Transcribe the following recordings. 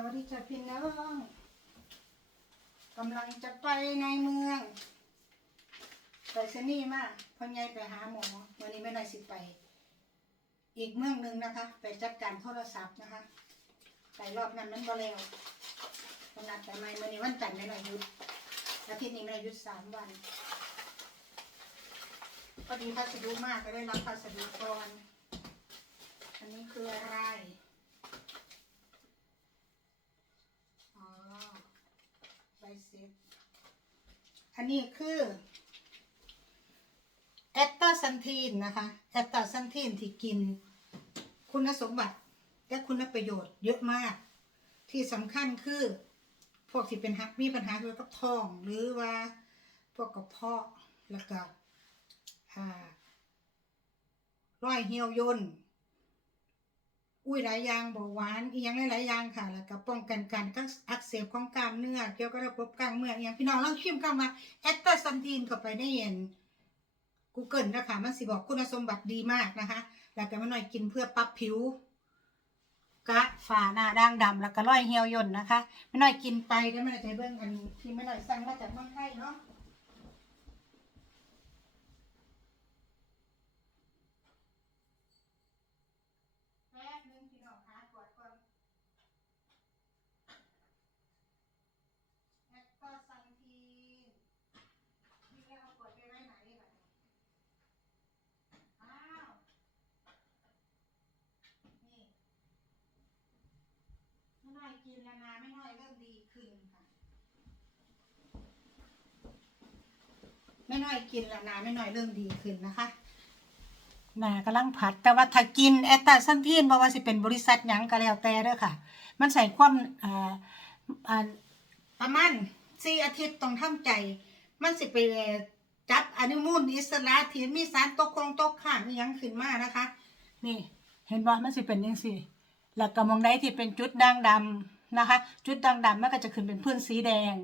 วัสดีจ้าพี่น้องกำลังจะไปในเมืองไปสนี่มาพ่อใหญ่ไปหาหมอวันนี้ไม่ได้สิไป อีกเมืองหนึ่งนะคะ ไปจัดการโทรศัพท์นะคะไปรอบนั้นมันก็เร็วขนาดแต่ไม่วันนี้วันจันทร์ไม่ได้หยุดอาทิตย์นี้ไม่ได้หยุดสามวันพอดีพัสดุมากก็ได้รับพัสดุก่อนอันนี้คืออะไร อ๋อ ใบเสร็จอันนี้คือแอตตาซันทีนนะคะแอตตาซันทีนที่กินคุณสมบัติและคุณประโยชน์เยอะมาก ที่สำคัญคือ พวกที่เป็นฮักมีปัญหาเกี่ยวกับท้อง หรือว่าพวกกระเพาะแล้วก็อ่าร้อยเหี่ยวย่น อุ้ยหลายอย่างเบาหวานอีกอย่างหลายๆอย่างค่ะ แล้วก็ป้องกันการอักเสบของกล้ามเนื้อเกี่ยวกับระบบกล้ามเนื้ออย่างพี่น้องลองพิมพ์คำว่าแอตตาซันทีนเข้าไปในเห็น Google นะคะมันสิบอกคุณสมบัติดีมากนะคะ แล้วก็มาหน่อยกินเพื่อปรับผิวกะฝ่าหน้าด่างดำแล้วก็ร้อยเหี่ยวย่นนะคะไม่น้อยกินไปได้ไม่ได้ใจเบิ่งอันที่ไม่น้อยสั่งมาจากเมืองไทยเนาะแป๊บนึงพี่น้องหาตรวจก่อนแอตตาซันทีนนี่แล้วเอาขวดไปไว้ไหนล่ะอ้าวนี่ ไม่น้อยกินแล้วนะไม่น้อยเริ่มดีขึ้นค่ะ ไม่น้อยกินแล้วนะไม่น้อยเริ่มดีขึ้นนะคะนากำลังผัด แต่ว่าถ้ากินแอตตาซันทีนบอกว่าสิเป็นบริษัทหยังก็แล้วแต่เด้อค่ะ มันใส่ความอ่าอ่าประมาณสี่อาทิตย์ต้องทำใจ มันสิไปจับอนุมูลอิสระที่มีสารตกคงตกข้างอิหยังขึ้นมานะคะ นี่ เห็นบ่มันสิเป็นยังสี่แล้วก็มองได้ที่เป็นจุดด่างดำนะคะ จุดด่างดำมันก็จะขึ้นเป็นพื้นสีแดง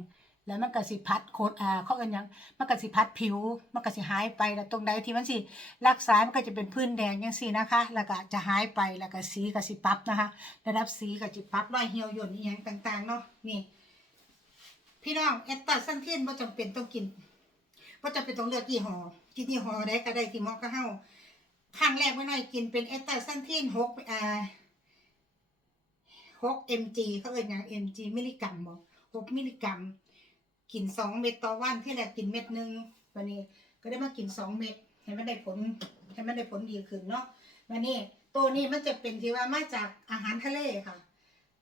แล้วมันก็สิพัดโคดอ่าเขาเอินยังมันก็สิพัดผิว มันก็สิหายไปแล้วตรงใดที่มันสิรักษามันก็จะเป็นพื้นแดงจังซี่นะคะ แล้วก็จะหายไปแล้วก็สีก็สิปรับนะคะระดับสีก็สิปรับรอยเหี่ยวย่นอีหยังต่างๆเนาะนี่พี่น้องแอตตาซันเทียนบ่จำเป็นต้องกินบ่จำเป็นต้องเลือกยี่ห้อกินยี่ห้อใดก็ได้ที่เหมาะกับเฮาครั้งแรกไม่น้อยกินเป็นแอตตาซันเทียน6อ่า6 mg เขาเอ่ยอย่าง mg มิลลิกรัมบ่6มิลลิกรัม กิน2เม็ดต่อวันที่แรกกินเม็ดหนึ่งวันนี้ก็ได้มากิน2เม็ดให้มันได้ผลให้มันได้ผลดีขึ้นเนาะวันนี้ตัวนี้มันจะเป็นที่ว่ามาจากอาหารทะเลค่ะ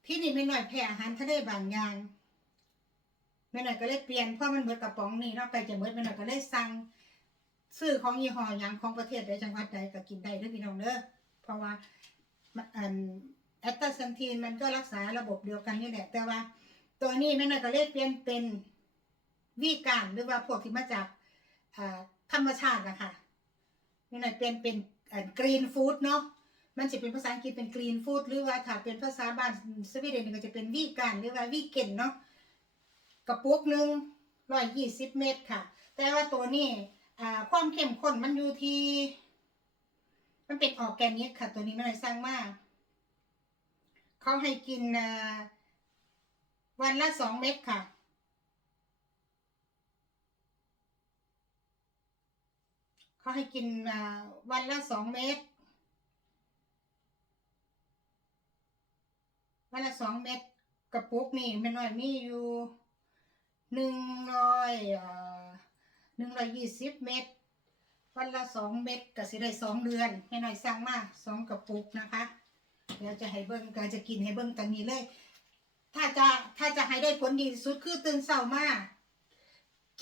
ที่นี่ไม่น้อยแพ้อาหารทะเลบางอย่างแม่น้อยก็เลยเปลี่ยนเพราะมันเบิดกระป๋องนี่เนาะไปจะเบิดแม่น้อยก็เลยสั่งซื้อของยี่ห้อยังของประเทศใดจังหวัดใดก็กินได้ด้อพี่น้องเด้อเพราะว่ามันอันแอตตาซันทีนมันก็รักษาระบบเดียวกันนี่แหละแต่ว่า ตัวนี้แม่น่อยก็เลยเปลี่ยนเป็น วีแกนหรือว่าพวกที่มาจากธรรมชาตินะคะแม่น่อยเปลี่ยนเป็นกรีนฟู้ดเนาะมันจะเป็นภาษาอังกฤษเป็นกรีนฟู้ดหรือว่าถ้าเป็นภาษาบ้านสวีเดนก็จะเป็นวีแกนหรือว่าวีเกนเนาะกระปุกหนึ่งร้อยยี่สิบเมตรค่ะ แต่ว่าตัวนี้ความเข้มข้นมันอยู่ที่ มันเป็นออร์แกนิกค่ะ ตัวนี้แม่น่อยสร้างมากเขาให้กินวันละสองเม็ดค่ะ เขาให้กินวันละสองเม็ดวันละสองเม็ดกระปุกนี่ไม่น้อยมีอยู่หนึ่งร้อยหนึ่งร้อยยี่สิบเม็ดวันละสองเม็ดก็สิได้สองเดือนไม่น้อยสั่งมาสองกระปุกนะคะ เดี๋ยวจะให้เบิ้งก็จะกินให้เบิ้งตรงนี้เลย ถ้าจะถ้าจะให้ได้ผลดีที่สุดคือตื่นเช้ามา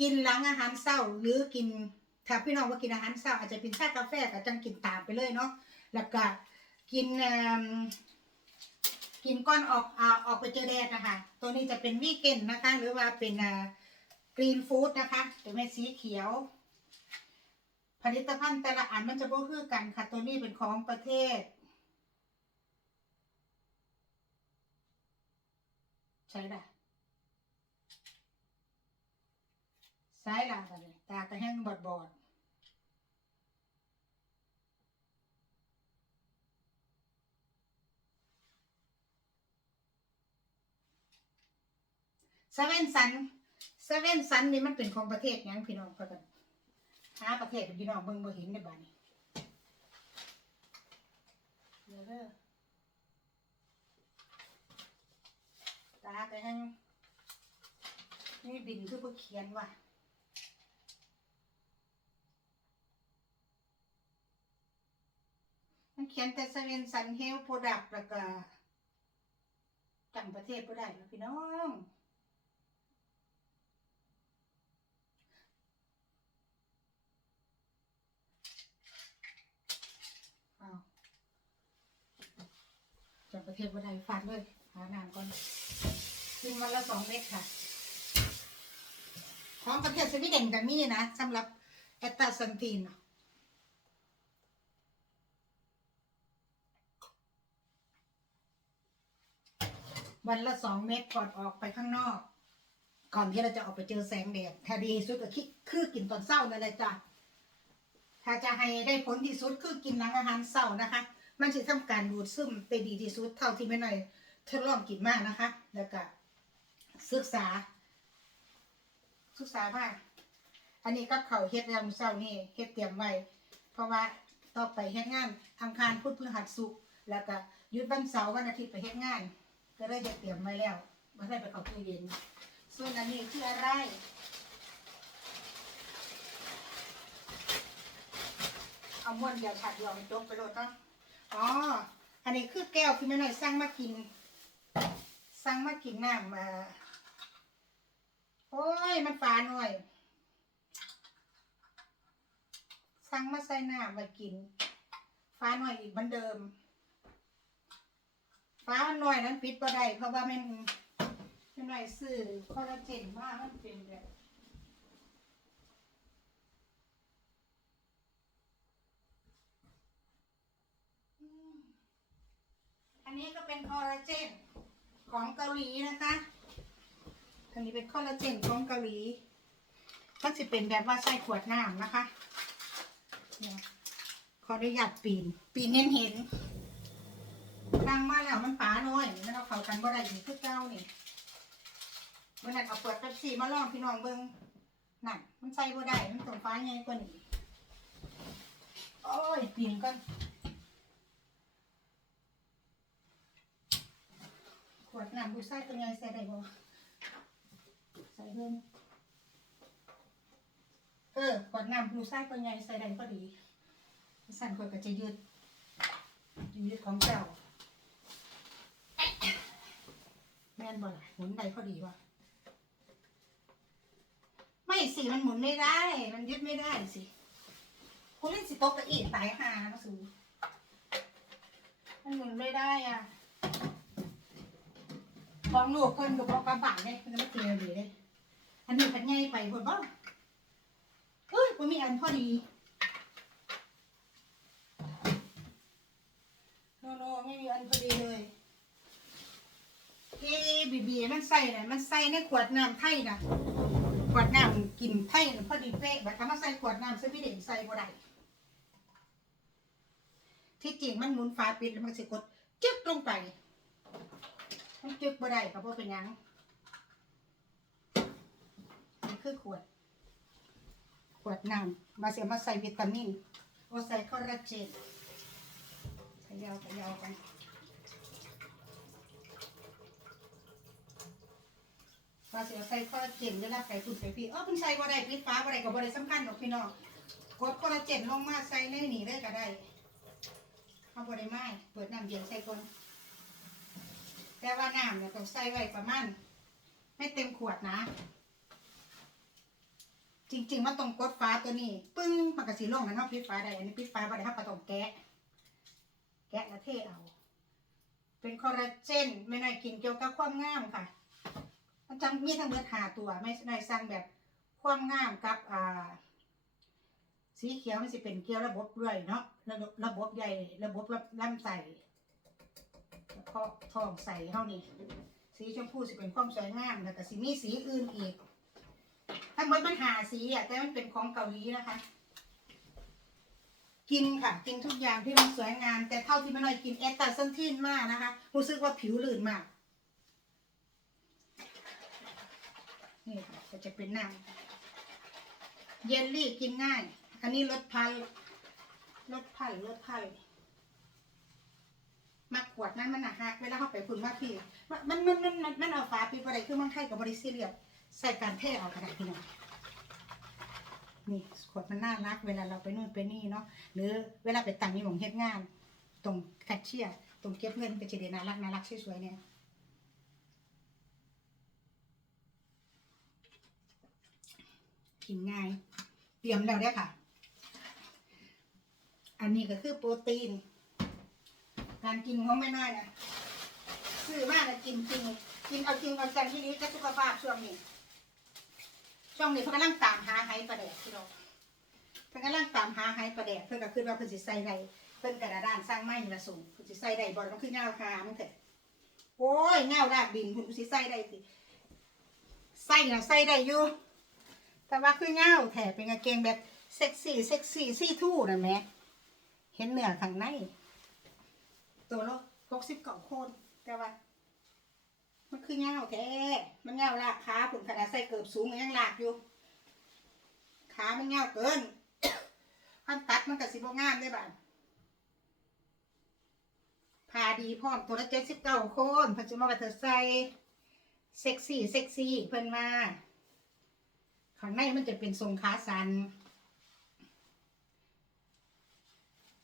กินหลังอาหารเช้าหรือกิน ถ้าพี่น้องว่ากินอาหารเช้าอาจจะเป็นชากาแฟก็จังกินตามไปเลยเนาะแล้วก็กินกินก้อนออกอ่าออกไปเจอแดดนะคะ ตัวนี้จะเป็นวีเกนนะคะ หรือว่าเป็นกรีนฟู้ดนะคะเป็นเม็ดสีเขียว ผลิตภัณฑ์แต่ละอันมันจะบ่คือกันค่ะ ตัวนี้เป็นของประเทศใช่ละใช่ละบัดนี้ ตากระแห้งบอดบอดเซเว่นซันเซเว่นซันนี่มันเป็นของประเทศยังพี่น้องก็กันหาประเทศพี่น้องเบิ่งบ่เห็นในบ้านนี้เดี๋ยวเด้อตาไปให้นี่บินคือบ่เขียนว่ะ มันเขียนแต่เซเว่นซันเฮลโปรดักต์แล้วก็จำประเทศบ่ได้พี่น้องจากประเทศบัไดฟันเลยหานานก่อนกินวันละสองเม็ดค่ะ ของประเทศสวีเดนก็มีนะสำหรับแอตตาซันทีนเนาะ วันละสองเม็ดก่อนออกไปข้างนอก ก่อนที่เราจะออกไปเจอแสงแดดถ้าดีสุดก็คิดคือกินตอนเช้านั่นแหละจ้ะถ้าจะให้ได้ผลที่สุดคือกินหลังอาหารเช้านะคะ มันจะทำการดูดซึมได้ดีที่สุดเท่าที่ไม่น้อยทดลองกินมากนะคะ แล้วก็ศึกษา ศึกษามากอันนี้กับเขาวเฮ็ดยามเช้านี่เฮ็ดเตรียมไว้ เพราะว่าต่อไปเฮ็ดงานอังคารพุธพฤหัสศุกร์แล้วก็หยุดวันเสาร์วันอาทิตย์ไปเฮ็ดงาน ก็ได้เฮ็ดเตรียมไว้แล้วบ่ได้ไปเข้าตู้เย็น ส่วนอันนี้คืออะไร เอาม้วนเดียวฉาดเดียวมันจบไปโลดเนาะอ๋อ อันนี้คือแก้วที่แม่น้อยสั่งมากิน สั่งมากินน้ำมาโอ้ย มันฝาหน่อย สั่งมาใส่น้ำไว้กิน ฟ้าหน่อยอีกเหมือนเดิม ฟ้ามันหน่อยนั้นปิดก็ได้เพราะว่าม่นม่น้อยซื้อคอลลาเจนมามันเป็นแบบอันนี้ก็เป็นคอลลาเจนของเกาหลีนะคะ อันนี้เป็นคอลลาเจนของเกาหลี ก็จะเป็นแบบว่าใส่ขวดน้ำนะคะเลียขออนุญาตปีน ปีนเน้นเห็น ตั้งมาแล้วมันป๋าน้อยมันเอาเข้ากันบ่ได้อยู่คือเก้านี่เมื่อนั้นเอาเปิดเป๊ปซี่มาลองพี่น้องเบิ้งนั่นมันใส่บ่ได้มันต้องฟ้าใหญ่กว่านี้โอ้ยปีนก่อนขวดน้ำดูไส้ตัวใหญ่ใส่ได้บ่ใส่เพิ่มเออขวดน้ำดูไส้ตัวใหญ่ใส่ได้ก็ดีสั่นขวดก็จะยืดยืดของเจ้า แม่นบ่ล่ะหมุนได้พอดีวะไม่สิมันหมุนไม่ได้ มันยึดไม่ได้สิคุณเล่นสิโต๊ะกระอีตายหามาสูมันหมุนไม่ได้อะของลูกเพิ่นก็บอกกระบะเนี่ยเพิ่นก็มาเจอเลยเด้อันนี้พันใหญ่ไปพุ่นบ่เอ้ยบ่มีอันพอดีโนโนไม่มีอันพอดีเลย เอบีบีมันใส่น่ะมันใส่ในขวดน้ำไทยน่ะขวดน้ำกินไทยน่ะพอดีเป๊ะแบบถ้ามาใส่ขวดน้ำสวีเดนใส่บ่ได้ที่จริงมันหมุนฝาปิดแล้วมันสิกดจึ๊กลงไปมันจึกบ่ได้ก็บ่เป็นหยังนี่คือขวด ขวดน้ำมาเสียมาใส่วิตามินโอใส่คอลลาเจนใส่ยาวใส่ยาวกัน มาเสียใส่คอลลาเจนเวลาใส่ตุ่นใส่พี่เออเพิ่นใส่บ่ได้ปิดฟ้าบ่ได้ก็บ่ได้สำคัญดอกพี่น้องกดคอลลาเจนลงมาใส่ในนี่เลยก็ได้เอาบ่ได้ไม้เปิดน้ำเย็นใส่ก่อนแต่ว่าน้ำเนี่ยต้องใส่ไว้ประมาณไม่เต็มขวดนะ จริงๆมันต้องกดฟ้าตัวนี้ ปึ้งมันก็สีลงนะเนาะปิดฟ้าได้อันนี้ปิดฟ้าบ่ได้ครับก็ต้องแกะ แกะแล้วเทเอา เป็นคอลลาเจนไม่น่อยกินเกี่ยวกับความงามค่ะ มันจังมีทั้งเบิดหาตัวไม่ได้สั่งแบบความงามกับอ่า สีเขียวมันสิเป็นเกี่ยวระบบด้วยเนาะระบบระบบใหญ่ระบบลำไส้แล้วก็ทองใส่เท่านี้สีชมพูสิเป็นความสวยงามแล้วก็สีมีสีอื่นอีกทั้งหมดมันหาสีอะแต่มันเป็นของเกาหลีนะคะ กินค่ะ กินทุกอย่างที่มันสวยงาม แต่เท่าที่มันหน่อยกินเอสตาซันทินมากนะคะรู้สึกว่าผิวลื่นมาก นี่ค่ะก็จะเป็นน้ำเยลลี่กินง่าย อันนี้รสพันรสพันรสพันมาขวดนั้นมันหนักหักเวลาเข้าไปคุณว่าพี่ มันมันมันมันมันเอาฝาปีอะไรคือมันไข่กับบริซีเรียบใส่การเทเอากระดาษพี่น้องนี่ขวดมันน่ารัก เวลาเราไปนู่นไปนี่เนาะหรือเวลาไปตังนี่ของเฮ็ดงาน ตรงแคชเชียร์ตรงเก็บเงินก็จะได้น่ารักน่ารักสวยๆเนี่ย กินง่าย เตรียมแล้วได้ค่ะ อันนี้ก็คือโปรตีน การกินของไม่น้อยนะซื้อมากนะกินจริงกินเอาจริงเอาจังที่นี้ก็สุขภาพช่วงนี้ ช่วงนี้เพิ่นกำลังตามหาไฮปลาแดกพี่น้องเพิ่นกำลังตามหาไฮปลาแดกเพิ่นก็คือว่าเพิ่นสิใส่ใดเพิ่นกระดานสร้างไม้ละสูงเพิ่นสิใส่ใดบ่ต้องคือเงาคามันเถอะโอ้ยเงาลากดินเพิ่นสิใส่ได้สิใส่น่ะใส่ได้อยู่ แต่ว่าคือเงาแถเป็นกางเกงแบบเซ็กซี่เซ็กซี่ซี่ทู่นะแม่เห็นเหนือข้างใน ตัวละหกสิบเก้าโคนแต่ว่า มันคือเงาแท้มันเงาลากขาผุนขนาดใส่เกือบสูงยังลากอยู่ขามันเงาเกินพันตัดมันกับสิบงามได้บ้านพาดีพร้อมตัวละเจ็ดสิบเก้าโคนเพิ่นจะมากับเธอใส่เซ็กซี่เซ็กซี่เพิ่นมา ข้างในมันจะเป็นทรงขาสัน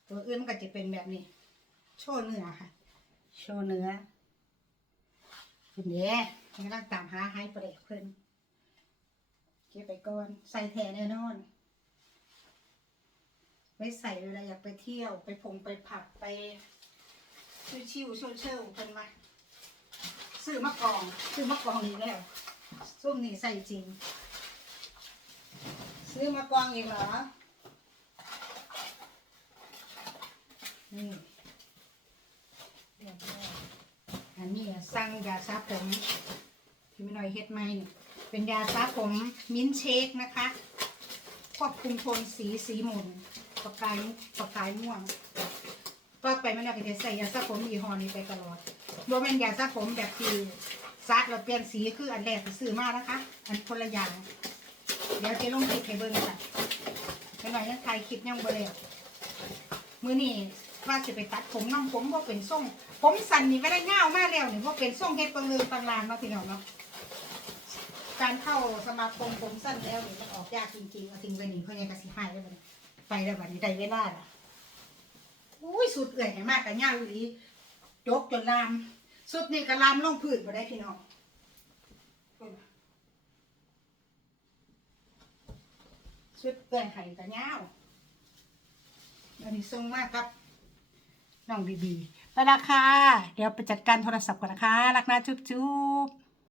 ตัวอื่นมันก็จะเป็นแบบนี้ โชว์เนื้อค่ะ โชว์เนื้อเป็นเนี้กำลังตามหาไฮเปรกเพิ่นเก็บไปก่อน ใส่แทนแน่นอน ไว้ใส่เวลาอยากไปเที่ยว ไปพงไปผับไปชิวๆโชวเชิวเพิ่นมาซื้อมากอง ซื้อมากองนี้แล้วซุ่มนี่ใส่จริง ซื้อมากองอีกเหรอ นี่อันนี้สั่งยาสระผมที่ไม่น้อยเฮ็ดไหมเป็นยาสระผมมิ้นเชคนะคะ ควบคุมโทนสีสีหมุนประกายประกายม่วงก็ไปไม่ได้ก็จะใส่ยาสระผมยี่ห้อนี้ไปตลอดรวมเป็นยาสระผมแบบที่ซักแล้วเปลี่ยนสีคืออันแรกที่ซื้อมานะคะ อันคนละอย่าง เดี๋ยวเจะลงคลิปให้เบิ่งค่ะไปหน่อยยังถ่ายคลิปยังบ่แล้วมื้อนี้ว่าสิไปตัดผมน้ำผมบ่เป็นทรงผมสั้นนี่ไม่ได้ง่าวมากแล้วนี่บ่เป็นทรงเฮ็ดปังลือปังลานเนาะพี่น้องเนาะการเข้าสมาคมผมสั้นแล้วนี่มันออกยากจริงๆเอาทิ้งไปนี่เพราะยังกระสิหายแล้วบัดนี้ไปแล้วบัดนี้ได้เวลาละอุ้ยสุดเอื่อยให้มากกับย่าอีหลีจกจนลามสุดนี่ก็ลามลงพื้นบ่ได้พี่น้อง ชุดเปื่อยไห่ตะเงาอันนี้ส่งมากครับน้องบีบีไปละค่ะ เดี๋ยวไปจัดการโทรศัพท์ก่อนนะคะ รักนะจุ๊บจุ๊บ